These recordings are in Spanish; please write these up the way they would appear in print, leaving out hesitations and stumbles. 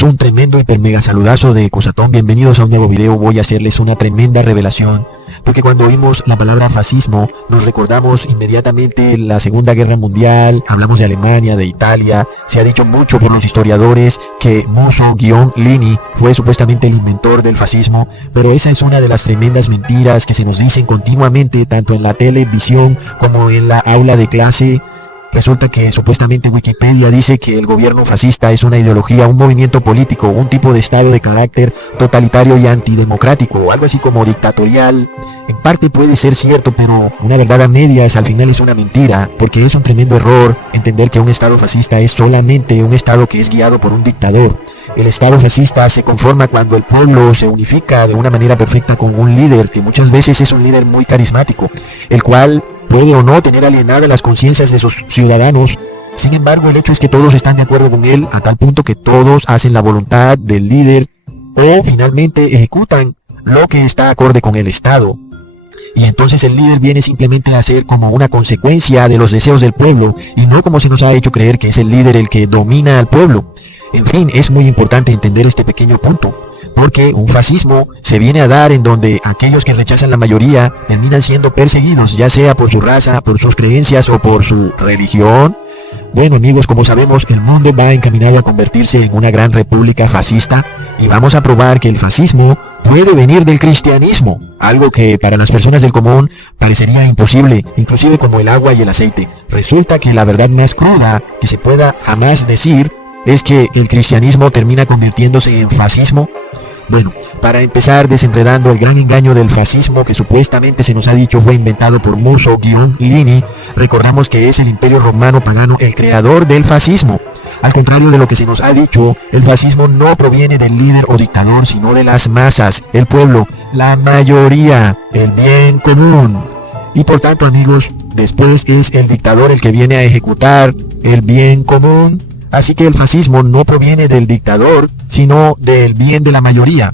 amigos, un tremendo hiper mega saludazo de Cosatón. Bienvenidos a un nuevo video. Voy a hacerles una tremenda revelación, porque cuando oímos la palabra fascismo nos recordamos inmediatamente la Segunda Guerra Mundial. Hablamos de Alemania, de Italia. Se ha dicho mucho por los historiadores que Mussolini fue supuestamente el inventor del fascismo, pero esa es una de las tremendas mentiras que se nos dicen continuamente, tanto en la televisión como en la aula de clase. Resulta que supuestamente Wikipedia dice que el gobierno fascista es una ideología, un movimiento político, un tipo de estado de carácter totalitario y antidemocrático, o algo así como dictatorial. En parte puede ser cierto, pero una verdad a medias al final es una mentira, porque es un tremendo error entender que un estado fascista es solamente un estado que es guiado por un dictador. El estado fascista se conforma cuando el pueblo se unifica de una manera perfecta con un líder, que muchas veces es un líder muy carismático, el cual puede o no tener alienadas las conciencias de sus ciudadanos. Sin embargo, el hecho es que todos están de acuerdo con él, a tal punto que todos hacen la voluntad del líder o finalmente ejecutan lo que está acorde con el Estado. Y entonces el líder viene simplemente a ser como una consecuencia de los deseos del pueblo, y no como se nos ha hecho creer que es el líder el que domina al pueblo. En fin, es muy importante entender este pequeño punto, porque un fascismo se viene a dar en donde aquellos que rechazan la mayoría terminan siendo perseguidos, ya sea por su raza, por sus creencias o por su religión. Bueno amigos, como sabemos, el mundo va encaminado a convertirse en una gran república fascista, y vamos a probar que el fascismo puede venir del cristianismo, algo que para las personas del común parecería imposible, inclusive como el agua y el aceite. Resulta que la verdad más cruda que se pueda jamás decir es que el cristianismo termina convirtiéndose en fascismo. Bueno, para empezar desenredando el gran engaño del fascismo que supuestamente se nos ha dicho fue inventado por Mussolini, recordamos que es el Imperio Romano Pagano el creador del fascismo. Al contrario de lo que se nos ha dicho, el fascismo no proviene del líder o dictador, sino de las masas, el pueblo, la mayoría, el bien común. Y por tanto amigos, después es el dictador el que viene a ejecutar el bien común. Así que el fascismo no proviene del dictador, sino del bien de la mayoría.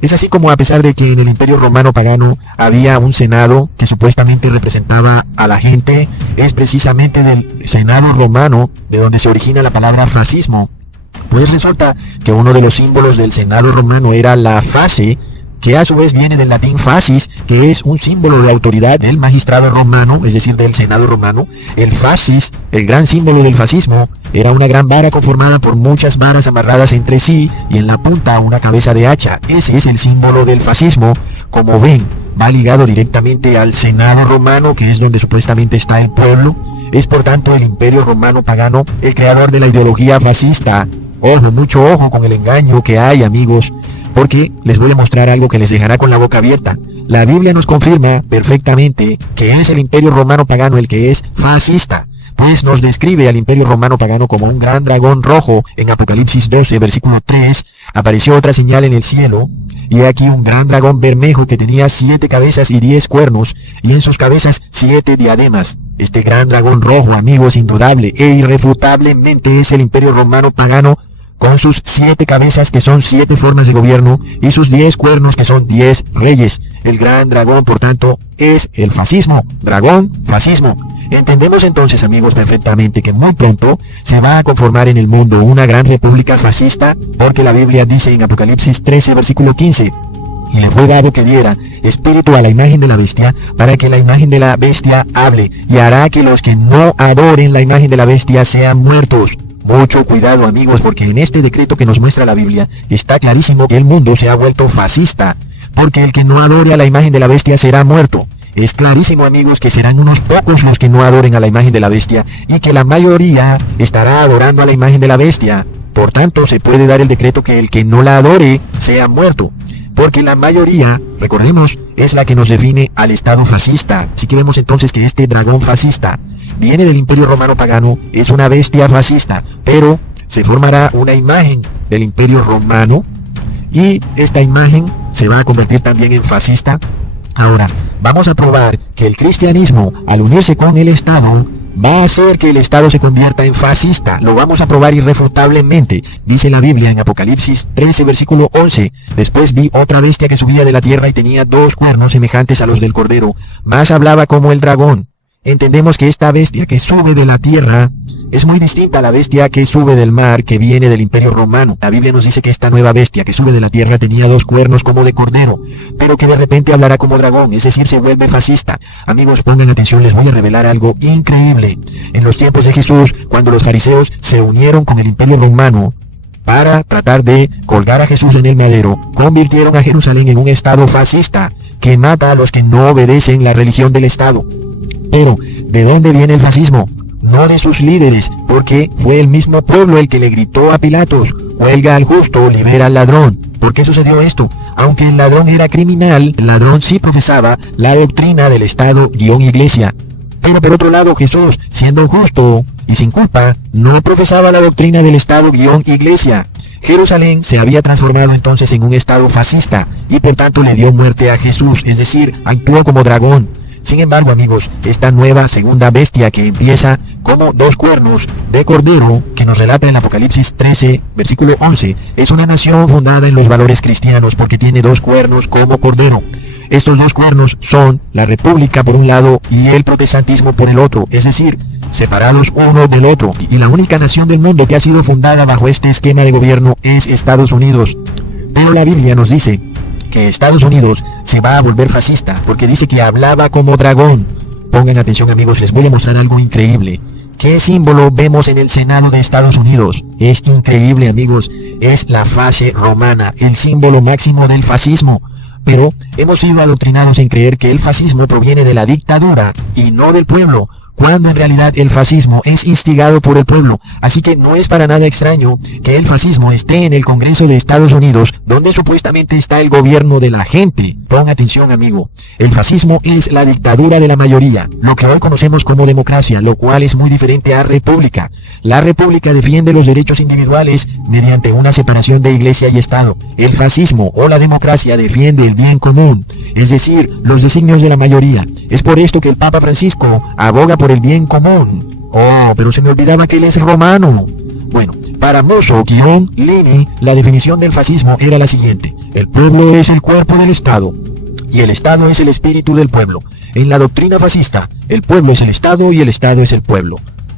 Es así como, a pesar de que en el Imperio Romano Pagano había un senado que supuestamente representaba a la gente, es precisamente del senado romano de donde se origina la palabra fascismo. Pues resulta que uno de los símbolos del senado romano era la fase, que a su vez viene del latín fascis, que es un símbolo de autoridad del magistrado romano, es decir, del senado romano. El fascis, el gran símbolo del fascismo, era una gran vara conformada por muchas varas amarradas entre sí y en la punta una cabeza de hacha. Ese es el símbolo del fascismo. Como ven, va ligado directamente al senado romano, que es donde supuestamente está el pueblo. Es por tanto el Imperio Romano Pagano el creador de la ideología fascista. Ojo, mucho ojo con el engaño que hay amigos, porque les voy a mostrar algo que les dejará con la boca abierta. La Biblia nos confirma perfectamente que es el Imperio Romano Pagano el que es fascista, pues nos describe al Imperio Romano Pagano como un gran dragón rojo. En Apocalipsis 12, versículo 3, apareció otra señal en el cielo, y aquí un gran dragón bermejo que tenía 7 cabezas y 10 cuernos, y en sus cabezas 7 diademas. Este gran dragón rojo, amigos, indudable e irrefutablemente es el Imperio Romano Pagano, con sus 7 cabezas que son 7 formas de gobierno y sus 10 cuernos que son 10 reyes. El gran dragón, por tanto, es el fascismo. Dragón, fascismo. Entendemos entonces, amigos, perfectamente que muy pronto se va a conformar en el mundo una gran república fascista, porque la Biblia dice en Apocalipsis 13, versículo 15, y le fue dado que diera espíritu a la imagen de la bestia, para que la imagen de la bestia hable, y hará que los que no adoren la imagen de la bestia sean muertos. Mucho cuidado amigos, porque en este decreto que nos muestra la Biblia está clarísimo que el mundo se ha vuelto fascista, porque el que no adore a la imagen de la bestia será muerto. Es clarísimo amigos que serán unos pocos los que no adoren a la imagen de la bestia, y que la mayoría estará adorando a la imagen de la bestia. Por tanto, se puede dar el decreto que el que no la adore sea muerto, porque la mayoría, recordemos, es la que nos define al Estado fascista. Así que vemos entonces que este dragón fascista viene del Imperio Romano Pagano, es una bestia fascista, pero se formará una imagen del Imperio Romano, y esta imagen se va a convertir también en fascista. Ahora, vamos a probar que el cristianismo, al unirse con el Estado, va a hacer que el Estado se convierta en fascista. Lo vamos a probar irrefutablemente. Dice la Biblia en Apocalipsis 13, versículo 11. Después vi otra bestia que subía de la tierra y tenía 2 cuernos semejantes a los del cordero, mas hablaba como el dragón. Entendemos que esta bestia que sube de la tierra es muy distinta a la bestia que sube del mar, que viene del Imperio Romano. La Biblia nos dice que esta nueva bestia que sube de la tierra tenía 2 cuernos como de cordero, pero que de repente hablará como dragón, es decir, se vuelve fascista. Amigos, pongan atención, les voy a revelar algo increíble. En los tiempos de Jesús, cuando los fariseos se unieron con el Imperio Romano para tratar de colgar a Jesús en el madero, convirtieron a Jerusalén en un estado fascista, que mata a los que no obedecen la religión del estado. Pero, ¿de dónde viene el fascismo? No de sus líderes, porque fue el mismo pueblo el que le gritó a Pilatos: «Cuelga al justo, libera al ladrón». ¿Por qué sucedió esto? Aunque el ladrón era criminal, el ladrón sí profesaba la doctrina del Estado-Iglesia. Pero por otro lado, Jesús, siendo justo y sin culpa, no profesaba la doctrina del Estado-Iglesia. Jerusalén se había transformado entonces en un estado fascista y por tanto le dio muerte a Jesús, es decir, actuó como dragón. Sin embargo, amigos, esta nueva segunda bestia que empieza como 2 cuernos de cordero, que nos relata en Apocalipsis 13, versículo 11, es una nación fundada en los valores cristianos porque tiene 2 cuernos como cordero. Estos 2 cuernos son la República por un lado y el protestantismo por el otro, es decir, separados uno del otro. Y la única nación del mundo que ha sido fundada bajo este esquema de gobierno es Estados Unidos. Pero la Biblia nos dice que Estados Unidos se va a volver fascista porque dice que hablaba como dragón. Pongan atención, amigos, les voy a mostrar algo increíble. ¿Qué símbolo vemos en el Senado de Estados Unidos? Es increíble, amigos, es la fase romana, el símbolo máximo del fascismo. Pero hemos sido adoctrinados en creer que el fascismo proviene de la dictadura y no del pueblo, cuando en realidad el fascismo es instigado por el pueblo. Así que no es para nada extraño que el fascismo esté en el Congreso de Estados Unidos, donde supuestamente está el gobierno de la gente. Pon atención, amigo. El fascismo es la dictadura de la mayoría, lo que hoy conocemos como democracia, lo cual es muy diferente a república. La república defiende los derechos individuales mediante una separación de iglesia y Estado. El fascismo o la democracia defiende el bien común, es decir, los designios de la mayoría. Es por esto que el Papa Francisco aboga por el bien común. Oh, pero se me olvidaba que él es romano. Bueno, para Mussolini, la definición del fascismo era la siguiente: el pueblo es el cuerpo del Estado y el Estado es el espíritu del pueblo. En la doctrina fascista, el pueblo es el Estado y el Estado es el pueblo.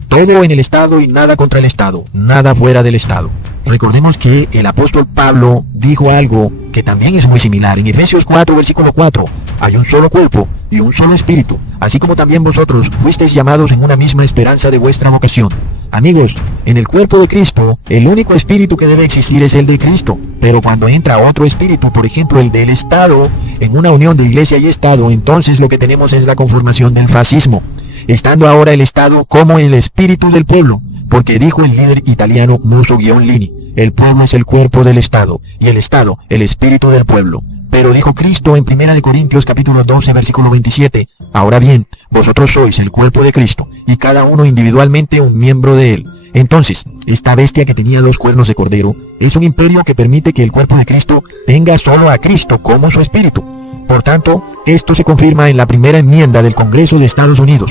Todo en el Estado y nada contra el Estado, nada fuera del Estado. Recordemos que el apóstol Pablo dijo algo que también es muy similar. En Efesios 4, versículo 4, hay un solo cuerpo y un solo espíritu, así como también vosotros fuisteis llamados en una misma esperanza de vuestra vocación. Amigos, en el cuerpo de Cristo, el único espíritu que debe existir es el de Cristo. Pero cuando entra otro espíritu, por ejemplo el del Estado, en una unión de iglesia y Estado, entonces lo que tenemos es la conformación del fascismo, estando ahora el Estado como el espíritu del pueblo. Porque dijo el líder italiano Mussolini: el pueblo es el cuerpo del Estado y el Estado el espíritu del pueblo. Pero dijo Cristo en 1 Corintios capítulo 12 versículo 27: ahora bien, vosotros sois el cuerpo de Cristo y cada uno individualmente un miembro de él. Entonces, esta bestia que tenía 2 cuernos de cordero es un imperio que permite que el cuerpo de Cristo tenga solo a Cristo como su espíritu. Por tanto, esto se confirma en la primera enmienda del Congreso de Estados Unidos,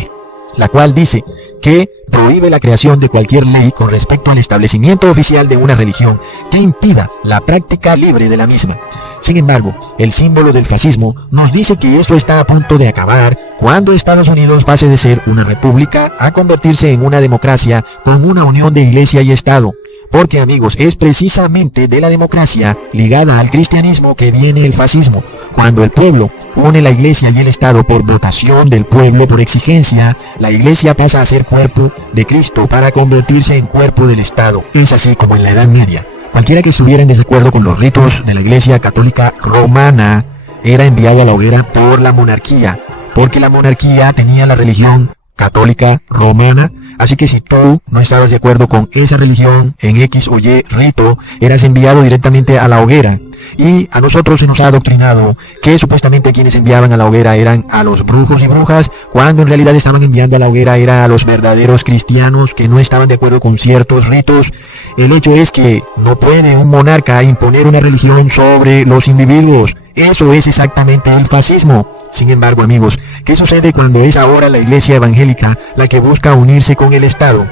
la cual dice que prohíbe la creación de cualquier ley con respecto al establecimiento oficial de una religión que impida la práctica libre de la misma. Sin embargo, el símbolo del fascismo nos dice que esto está a punto de acabar cuando Estados Unidos pase de ser una república a convertirse en una democracia con una unión de iglesia y Estado. Porque, amigos, es precisamente de la democracia ligada al cristianismo que viene el fascismo. Cuando el pueblo une la iglesia y el Estado por votación del pueblo, por exigencia, la iglesia pasa a ser cuerpo de Cristo para convertirse en cuerpo del Estado. Es así como en la Edad Media. Cualquiera que estuviera en desacuerdo con los ritos de la Iglesia Católica Romana era enviado a la hoguera por la monarquía, porque la monarquía tenía la religión católica romana. Así que si tú no estabas de acuerdo con esa religión en X o Y rito, eras enviado directamente a la hoguera. Y a nosotros se nos ha adoctrinado que supuestamente quienes enviaban a la hoguera eran a los brujos y brujas, cuando en realidad estaban enviando a la hoguera era a los verdaderos cristianos que no estaban de acuerdo con ciertos ritos. El hecho es que no puede un monarca imponer una religión sobre los individuos. Eso es exactamente el fascismo. Sin embargo, amigos, ¿qué sucede cuando es ahora la iglesia evangélica la que busca unirse con el Estado?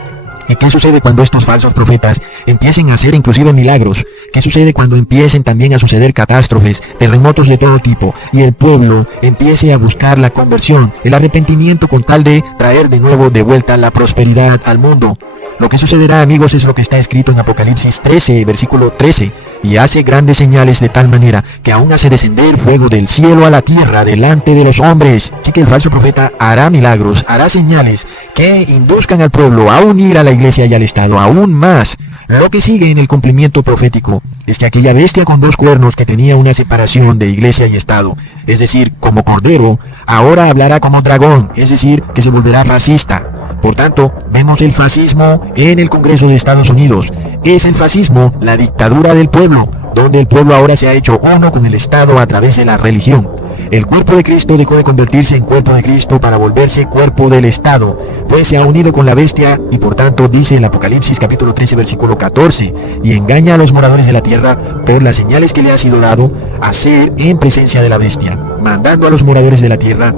¿Y qué sucede cuando estos falsos profetas empiecen a hacer inclusive milagros? ¿Qué sucede cuando empiecen también a suceder catástrofes, terremotos de todo tipo, y el pueblo empiece a buscar la conversión, el arrepentimiento con tal de traer de nuevo de vuelta la prosperidad al mundo? Lo que sucederá, amigos, es lo que está escrito en Apocalipsis 13, versículo 13. Y hace grandes señales de tal manera que aún hace descender fuego del cielo a la tierra delante de los hombres. Así que el falso profeta hará milagros, hará señales que induzcan al pueblo a unir a la iglesia y al Estado aún más. Lo que sigue en el cumplimiento profético es que aquella bestia con 2 cuernos que tenía una separación de iglesia y Estado, es decir, como cordero, ahora hablará como dragón, es decir, que se volverá fascista. Por tanto, vemos el fascismo en el Congreso de Estados Unidos. Es el fascismo la dictadura del pueblo, donde el pueblo ahora se ha hecho uno con el Estado a través de la religión. El cuerpo de Cristo dejó de convertirse en cuerpo de Cristo para volverse cuerpo del Estado, pues se ha unido con la bestia y por tanto dice el Apocalipsis capítulo 13 versículo 14, y engaña a los moradores de la tierra por las señales que le ha sido dado hacer en presencia de la bestia, mandando a los moradores de la tierra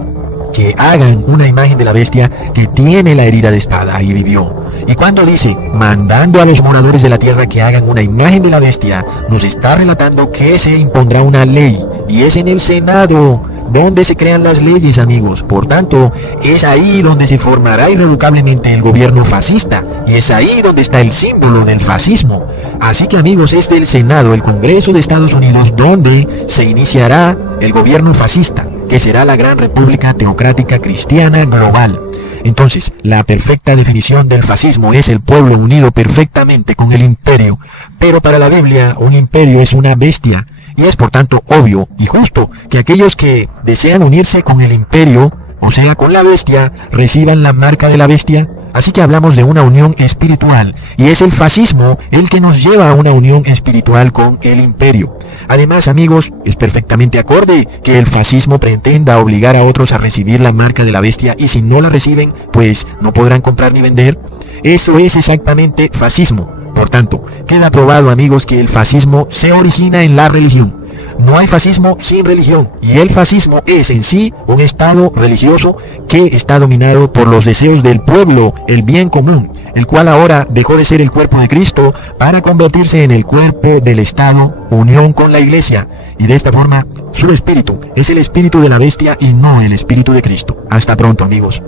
que hagan una imagen de la bestia que tiene la herida de espada y vivió. Y cuando dice, mandando a los moradores de la tierra que hagan una imagen de la bestia, nos está relatando que se impondrá una ley, y es en el Senado donde se crean las leyes, amigos. Por tanto, es ahí donde se formará irrevocablemente el gobierno fascista, y es ahí donde está el símbolo del fascismo. Así que, amigos, es del Senado, el Congreso de Estados Unidos, donde se iniciará el gobierno fascista, que será la gran república teocrática cristiana global. Entonces, la perfecta definición del fascismo es el pueblo unido perfectamente con el imperio. Pero para la Biblia, un imperio es una bestia. Y es por tanto obvio y justo que aquellos que desean unirse con el imperio, o sea con la bestia, reciban la marca de la bestia. Así que hablamos de una unión espiritual, y es el fascismo el que nos lleva a una unión espiritual con el imperio. Además, amigos, es perfectamente acorde que el fascismo pretenda obligar a otros a recibir la marca de la bestia, y si no la reciben, pues no podrán comprar ni vender. Eso es exactamente fascismo. Por tanto, queda probado, amigos, que el fascismo se origina en la religión. No hay fascismo sin religión, y el fascismo es en sí un estado religioso que está dominado por los deseos del pueblo, el bien común, el cual ahora dejó de ser el cuerpo de Cristo para convertirse en el cuerpo del Estado, unión con la iglesia, y de esta forma su espíritu es el espíritu de la bestia y no el espíritu de Cristo. Hasta pronto, amigos.